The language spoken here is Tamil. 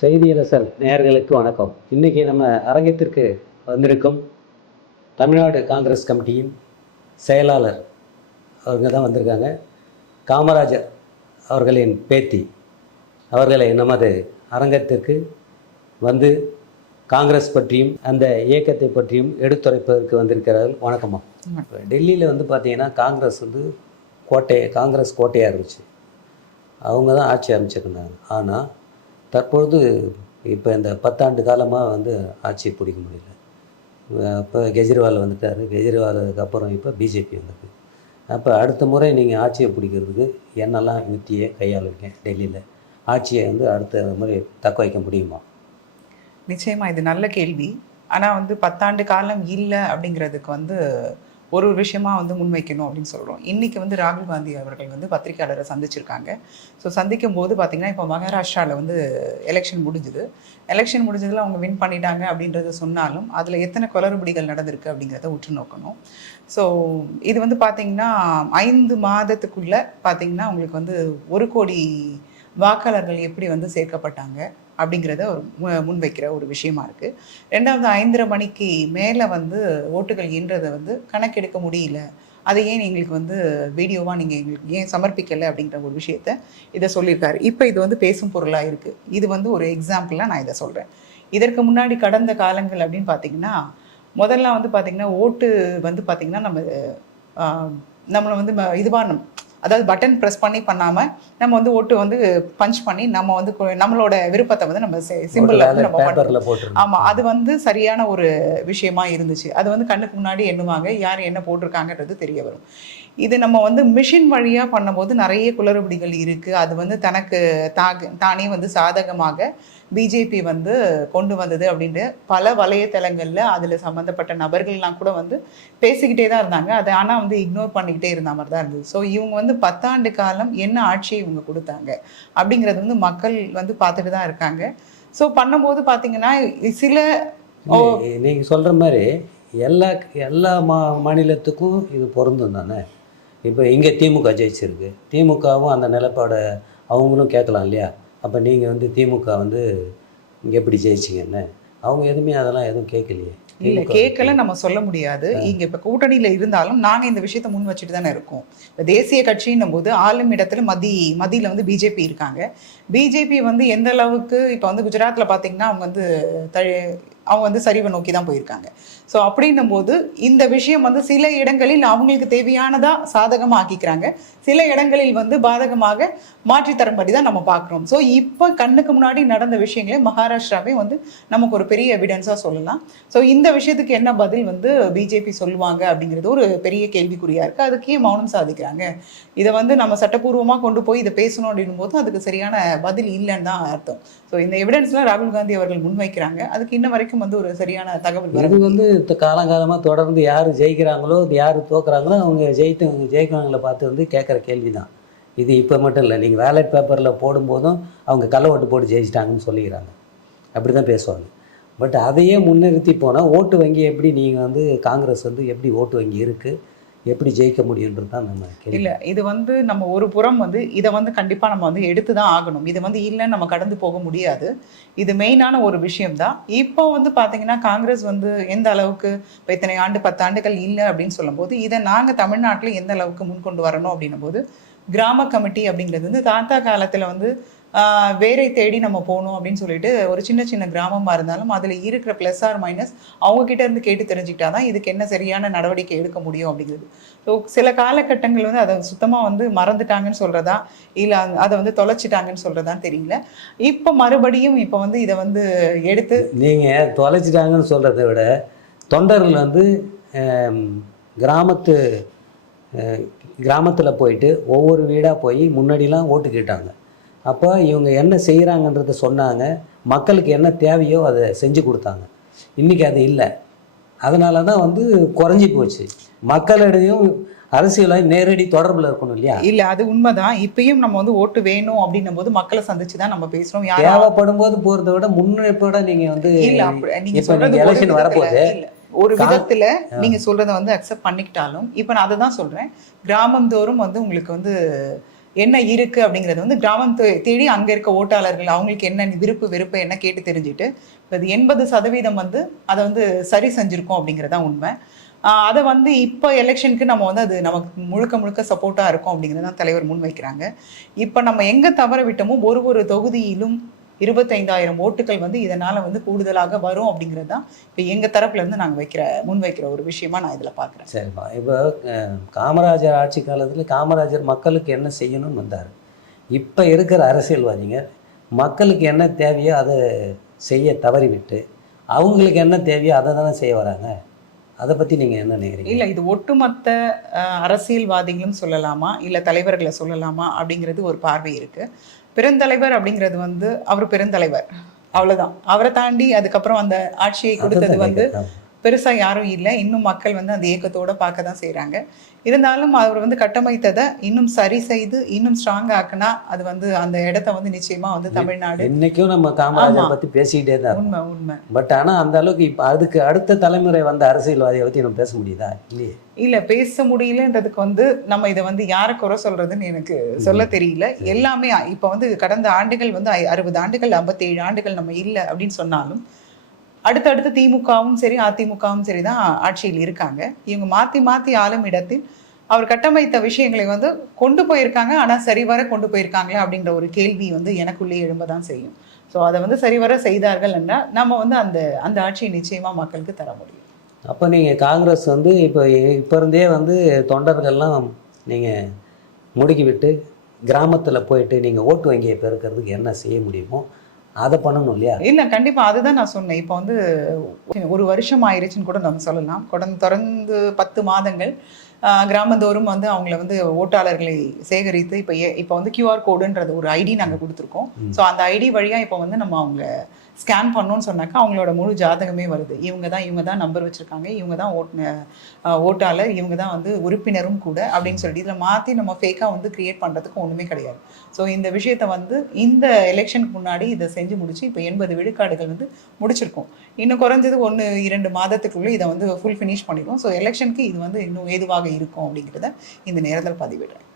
செய்தியரசர் நேர்களுக்கு வணக்கம். இன்னைக்கு நம்ம அரங்கத்திற்கு வந்திருக்கும் தமிழ்நாடு காங்கிரஸ் கமிட்டியின் செயலாளர் அவங்க தான் வந்திருக்காங்க. காமராஜர் அவர்களின் பேத்தி. அவர்களை நமது அரங்கத்திற்கு வந்து காங்கிரஸ் பற்றியும் அந்த இயக்கத்தை பற்றியும் எடுத்துரைப்பதற்கு வந்திருக்கிறார்கள். வணக்கம்மா. டெல்லியில் வந்து பார்த்தீங்கன்னா காங்கிரஸ் வந்து கோட்டை காங்கிரஸ் கோட்டையாக இருந்துச்சு. அவங்க தான் ஆட்சி அமைச்சிருந்தாங்க. ஆனால் தற்பொழுது இப்போ இந்த பத்தாண்டு காலமாக வந்து ஆட்சியை பிடிக்க முடியல. அப்போ கெஜ்ரிவால் வந்துட்டார். கெஜ்ரிவாலுக்கு அப்புறம் இப்போ பிஜேபி வந்திருக்கு. அப்போ அடுத்த முறை நீங்கள் ஆட்சியை பிடிக்கிறதுக்கு என்னெல்லாம் யுத்தியை கையாளுவீங்க டெல்லியில்? ஆட்சியை வந்து அடுத்த முறை தக்க வைக்க முடியுமா? நிச்சயமாக இது நல்ல கேள்வி. ஆனால் வந்து பத்தாண்டு காலம் இல்லை அப்படிங்கிறதுக்கு வந்து ஒரு ஒரு விஷயமா வந்து முன்வைக்கணும் அப்படின்னு சொல்கிறோம் இன்னைக்கு வந்து ராகுல் காந்தி அவர்கள் வந்து பத்திரிகையாளரை சந்திச்சிருக்காங்க. ஸோ சந்திக்கும் போது பார்த்திங்கன்னா இப்போ மகாராஷ்டிராவில் வந்து எலெக்ஷன் முடிஞ்சுது. எலெக்ஷன் முடிஞ்சதில் அவங்க வின் பண்ணிட்டாங்க அப்படின்றத சொன்னாலும் அதில் எத்தனை குளறுபடிகள் நடந்திருக்கு அப்படிங்கிறத உற்று நோக்கணும். ஸோ இது வந்து பார்த்தீங்கன்னா ஐந்து மாதத்துக்குள்ளே பார்த்தீங்கன்னா அவங்களுக்கு வந்து ஒரு கோடி வாக்காளர்கள் எப்படி வந்து சேர்க்கப்பட்டாங்க. அப்படிங்கிறத ஒரு முன்வைக்கிற ஒரு விஷயமா இருக்கு. ரெண்டாவது ஐந்தரை மணிக்கு மேலே வந்து ஓட்டுகள் எண்றதை வந்து கணக்கெடுக்க முடியல. அதை ஏன் எங்களுக்கு வந்து வீடியோவாக நீங்கள் எங்களுக்கு ஏன் சமர்ப்பிக்கலை அப்படிங்கிற ஒரு விஷயத்த இதை சொல்லியிருக்காரு. இப்போ இது வந்து பேசும் பொருளாக இருக்குது இது வந்து ஒரு எக்ஸாம்பிளாக நான் இதை சொல்கிறேன் இதற்கு முன்னாடி கடந்த காலங்கள் அப்படின்னு பார்த்தீங்கன்னா முதல்ல வந்து பார்த்திங்கன்னா ஓட்டு வந்து பார்த்திங்கன்னா நம்ம நம்மளை வந்து ம- அதாவது பட்டன் ப்ரெஸ் பண்ணி பண்ணாமல் நம்ம வந்து ஓட்டு வந்து பஞ்ச் பண்ணி நம்ம வந்து நம்மளோட விருப்பத்தை வந்து நம்ம சிம்பிளில் வந்து நம்ம பண்ணுறோம் பேப்பரில் போட்டுருங்க ஆமா அது வந்து சரியான ஒரு விஷயமா இருந்துச்சு. அது வந்து கண்ணுக்கு முன்னாடி எண்ணுவாங்க யார் என்ன போட்டிருக்காங்கன்றது தெரிய வரும். இது நம்ம வந்து மிஷின் வழியா பண்ணும்போது நிறைய குளறுபடிகள் இருக்கு. அது வந்து தனக்கு தாக தானே வந்து சாதகமாக பிஜேபி வந்து கொண்டு வந்தது அப்படின்ட்டு பல வலையதளங்கள்ல அதில் சம்மந்தப்பட்ட நபர்கள்லாம் கூட வந்து பேசிக்கிட்டே தான் இருந்தாங்க. அதை ஆனால் வந்து இக்னோர் பண்ணிக்கிட்டே இருந்த மாதிரி தான் இருந்தது. ஸோ இவங்க வந்து பத்தாண்டு காலம் என்ன ஆட்சியை இவங்க கொடுத்தாங்க அப்படிங்கிறது வந்து மக்கள் வந்து பார்த்துட்டு தான் இருக்காங்க. ஸோ பண்ணும்போது பார்த்தீங்கன்னா சில ஓ. நீங்கள் சொல்கிற மாதிரி எல்லா எல்லா மா மாநிலத்துக்கும் இது பொருந்தும் தானே? இப்போ இங்கே திமுக ஜெயிச்சிருக்கு. திமுகவும் அந்த நிலப்பாடை அவங்களும் கேட்கலாம் இல்லையா? அப்போ நீங்கள் வந்து திமுக வந்து இங்கே எப்படி ஜெயிச்சிங்கன்னு அவங்க எதுவுமே அதெல்லாம் எதுவும் கேட்கலையே. இல்ல கேட்கல நம்ம சொல்ல முடியாது. இங்க இப்ப கூட்டணியில இருந்தாலும் நாங்க இந்த விஷயத்தை முன் வச்சுட்டு தானே இருக்கோம். இப்ப தேசிய கட்சின்னும் போது ஆளும் இடத்துல மதி மத்தியில வந்து பிஜேபி இருக்காங்க. பிஜேபி வந்து எந்த அளவுக்கு இப்ப வந்து குஜராத்ல பாத்தீங்கன்னா அவங்க வந்து அவங்க வந்து சரிவை நோக்கி தான் போயிருக்காங்க. ஸோ அப்படின்னும் போது இந்த விஷயம் வந்து சில இடங்களில் அவங்களுக்கு தேவையானதாக சாதகமாக ஆக்கிக்கிறாங்க. சில இடங்களில் வந்து பாதகமாக மாற்றித்தரும்படி தான் நம்ம பார்க்குறோம். ஸோ இப்போ கண்ணுக்கு முன்னாடி நடந்த விஷயங்களே மகாராஷ்டிராவே வந்து நமக்கு ஒரு பெரிய எவிடன்ஸாக சொல்லலாம். ஸோ இந்த விஷயத்துக்கு என்ன பதில் வந்து பிஜேபி சொல்லுவாங்க அப்படிங்கிறது ஒரு பெரிய கேள்விக்குறியாக இருக்குது அதுக்கே மௌனம் சாதிக்கிறாங்க? இதை வந்து நம்ம சட்டப்பூர்வமாக கொண்டு போய் இதை பேசணும் அப்படின்னும் போது அதுக்கு சரியான பதில் இல்லைன்னு தான் அர்த்தம். ஸோ இந்த எவிடன்ஸ்லாம் ராகுல் காந்தி அவர்கள் முன்வைக்கிறாங்க. அதுக்கு இன்ன வரைக்கும் வந்து ஒரு சரியான தகவல் இது. வந்து காலங்காலமாக தொடர்ந்து யார் ஜெயிக்கிறாங்களோ யார் தோக்குறாங்களோ அவங்க ஜெயித்து ஜெயிக்கிறவங்கள பார்த்து வந்து கேட்குற கேள்வி தான் இது இப்போ மட்டும் இல்லை நீங்கள் வேலட் பேப்பரில் போடும்போதும் அவங்க கள்ள ஓட்டு போட்டு ஜெயிச்சிட்டாங்கன்னு சொல்லிக்கிறாங்க. அப்படி தான் பேசுவாங்க. பட் அதையே முன்னிறுத்தி போனால் ஓட்டு வங்கி எப்படி நீங்கள் வந்து காங்கிரஸ் வந்து எப்படி ஓட்டு வங்கி இருக்குது எப்படி ஜெயிக்க முடியுன்றது தான் நம்ம இல்லை இது வந்து நம்ம ஒரு புறம் வந்து இதை வந்து கண்டிப்பாக நம்ம வந்து எடுத்து தான் ஆகணும். இது வந்து இல்லைன்னு நம்ம கடந்து போக முடியாது. இது மெயினான ஒரு விஷயம் தான். இப்போ வந்து பார்த்தீங்கன்னா காங்கிரஸ் வந்து எந்த அளவுக்கு இப்போ இத்தனை ஆண்டு பத்து ஆண்டுகள் இல்லை அப்படின்னு சொல்லும்போது இதை நாங்கள் தமிழ்நாட்டில் எந்த அளவுக்கு முன் கொண்டு வரணும் அப்படின்னும் போது கிராம கமிட்டி அப்படிங்கிறது வந்து தாத்தா காலத்தில் வந்து வேரை தேடி நம்ம போகணும் அப்படின்னு சொல்லிட்டு ஒரு சின்ன சின்ன கிராமமாக இருந்தாலும் அதில் இருக்கிற ப்ளஸ் ஆர் மைனஸ் அவங்க கிட்ட இருந்து கேட்டு தெரிஞ்சுக்கிட்டா தான் இதுக்கு என்ன சரியான நடவடிக்கை எடுக்க முடியும் அப்படிங்கிறது. ஸோ சில காலகட்டங்கள் வந்து அதை சுத்தமாக வந்து மறந்துட்டாங்கன்னு சொல்கிறதா இல்லை அதை வந்து தொலைச்சிட்டாங்கன்னு சொல்கிறதான்னு தெரியல. இப்போ மறுபடியும் இப்போ வந்து இதை வந்து எடுத்து நீங்கள் தொலைச்சிட்டாங்கன்னு சொல்கிறத விட தொண்டர்கள் வந்து கிராமத்து கிராமத்தில் போயிட்டு ஒவ்வொரு வீடாக போய் முன்னாடிலாம் ஓட்டு கேட்டாங்க. அப்போ இவங்க என்ன செய்கிறாங்கன்றத சொன்னாங்க. மக்களுக்கு என்ன தேவையோ அதை செஞ்சு கொடுத்தாங்க. இன்றைக்கி அது இல்லை. அதனால தான் வந்து குறைஞ்சி போச்சு. மக்களிடையும் அரசியலாக நேரடி தொடர்பில் இருக்கணும் இல்லையா? இல்ல அது உண்மைதான். இப்பயும் நம்ம வந்து ஓட்டு வேணும் அப்படின்னும் போது மக்களை சந்திச்சு தான் நம்ம யாரும் தேவைப்படும் போது போகிறத விட முன்னெப்போட நீங்கள் வந்து இப்ப விதத்துல வரப்போகுது. ஒரு விதத்துல நீங்க சொல்றத வந்து அக்செப்ட் பண்ணிக்கிட்டாலும் இப்போ நான் அதை தான் சொல்றேன். கிராமம் தோறும் வந்து உங்களுக்கு வந்து என்ன இருக்கு அப்படிங்கிறது வந்து கிராமம் தேடி அங்க இருக்க ஓட்டாளர்கள் அவங்களுக்கு என்ன விருப்பு வெறுப்பு என்ன கேட்டு தெரிஞ்சுட்டு அது எண்பது சதவீதம் வந்து அதை வந்து சரி செஞ்சிருக்கோம் அப்படிங்கிறதான் உண்மை. அதை வந்து இப்போ எலெக்ஷனுக்கு நம்ம வந்து அது நமக்கு முழுக்க முழுக்க சப்போர்ட்டாக இருக்கும் அப்படிங்கிறது தான் தலைவர் முன்வைக்கிறாங்க. இப்போ நம்ம எங்கே தவற விட்டோமோ ஒரு ஒரு தொகுதியிலும் இருபத்தைந்தாயிரம் ஓட்டுகள் வந்து இதனால வந்து கூடுதலாக வரும் அப்படிங்கிறது தான் இப்போ எங்கள் தரப்புல இருந்து நாங்கள் வைக்கிற முன்வைக்கிற ஒரு விஷயமா நான் இதில் பார்க்குறேன் சரிப்பா இப்போ காமராஜர் ஆட்சி காலத்தில் காமராஜர் மக்களுக்கு என்ன செய்யணும்னு வந்தார். இப்போ இருக்கிற அரசியல்வாதிங்க மக்களுக்கு என்ன தேவையோ அதை செய்ய தவறிவிட்டு அவங்களுக்கு என்ன தேவையோ அதை தானே செய்ய வராங்க. அதை பற்றி நீங்கள் என்ன நினைக்கிறீங்க? இல்லை இது ஒட்டுமொத்த அரசியல்வாதிகளும் சொல்லலாமா? இல்லை தலைவர்களை சொல்லலாமா? அப்படிங்கிறது ஒரு பார்வை இருக்கு. பெருந்தலைவர் அப்படிங்கிறது வந்து அவர் பெருந்தலைவர். அவ்வளவுதான். அவரை தாண்டி அதுக்கப்புறம் அந்த ஆட்சியை கொடுத்தது வந்து கேட்கிறேன். பெருசா யாரும் இல்லை. இன்னும் மக்கள் வந்து அந்த ஏக்கத்தோட பார்க்க தான் செய்றாங்க. இருந்தாலும் அவர் வந்து கட்டமைத்ததை இன்னும் சரி செய்து இன்னும் ஸ்ட்ராங் ஆக்குனா அது வந்து அந்த இடத்த வந்து நிச்சயமா வந்து தமிழ்நாடு இன்னைக்கும் நம்ம காமராஜர். பற்றி பேசிக்கிட்டே தான் உண்மை உண்மை. பட் ஆனால் அந்த அளவுக்கு இப்போ அதுக்கு அடுத்த தலைமுறை வந்த அரசியல்வாதியை பற்றி நம்ம பேச முடியுதா? இல்லையே. இல்ல பேச முடியலன்றதுக்கு வந்து நம்ம இதை வந்து யாரை குறை சொல்றதுன்னு எனக்கு சொல்ல தெரியல. எல்லாமே இப்ப வந்து கடந்த ஆண்டுகள் வந்து அறுபது ஆண்டுகள் ஐம்பத்தேழு ஆண்டுகள் நம்ம இல்லை அப்படின்னு சொன்னாலும் அடுத்தடுத்து திமுகவும் சரி அதிமுகவும் சரி தான் ஆட்சியில் இருக்காங்க. இவங்க மாத்தி மாத்தி ஆளும் இடத்தில் அவர் கட்டமைத்த விஷயங்களை வந்து கொண்டு போயிருக்காங்க. ஆனா சரிவர கொண்டு போயிருக்காங்களா அப்படின்ற ஒரு கேள்வி வந்து எனக்குள்ளே எழும்பதான் செய்யும். ஸோ அதை வந்து சரிவர செய்தார்கள் என்றால் நம்ம வந்து அந்த அந்த ஆட்சியை நிச்சயமா மக்களுக்கு தர முடியும். அப்போ நீங்கள் காங்கிரஸ் வந்து இப்போ இப்போ இருந்தே வந்து தொண்டர்கள்லாம் நீங்கள் முடுக்கிவிட்டு கிராமத்தில் போயிட்டு நீங்கள் ஓட்டு வங்கியை பெருக்கிறதுக்கு என்ன செய்ய முடியுமோ அதை பண்ணணும் இல்லையா? இல்ல கண்டிப்பா அதுதான் நான் சொன்னேன். இப்போ வந்து ஒரு வருஷம் ஆயிருச்சுன்னு கூட நம்ம சொல்லலாம். தொடர்ந்து தொடர்ந்து பத்து மாதங்கள் கிராமந்தோறும் வந்து அவங்கள வந்து ஓட்டாளர்களை சேகரித்து இப்போ இப்போ வந்து கியூஆர் கோடுன்றது ஒரு ஐடி நாங்க கொடுத்துருக்கோம். ஸோ அந்த ஐடி வழியா இப்போ வந்து நம்ம அவங்க ஸ்கேன் பண்ணோன்னு சொன்னாக்கா அவங்களோட முழு ஜாதகமே வருது. இவங்க தான் இவங்க தான் நம்பர் வச்சுருக்காங்க. இவங்க தான் ஓட் ஓட்டாளர். இவங்க தான் வந்து உறுப்பினரும் கூட அப்படின்னு சொல்லிட்டு இதில் மாற்றி நம்ம ஃபேக்காக வந்து கிரியேட் பண்ணுறதுக்கு ஒன்றுமே கிடையாது. ஸோ இந்த விஷயத்தை வந்து இந்த எலெக்ஷனுக்கு முன்னாடி இதை செஞ்சு முடிச்சு இப்போ எண்பது விழுக்காடுகள் வந்து முடிச்சிருக்கோம். இன்னும் குறைஞ்சது ஒன்று இரண்டு மாதத்துக்குள்ளே இதை வந்து ஃபுல் ஃபினிஷ் பண்ணிடுவோம். ஸோ எலெக்ஷனுக்கு இது வந்து இன்னும் ஏதுவாக இருக்கும் அப்படிங்கிறத இந்த நேரத்தில் பதிவிடுறேன்.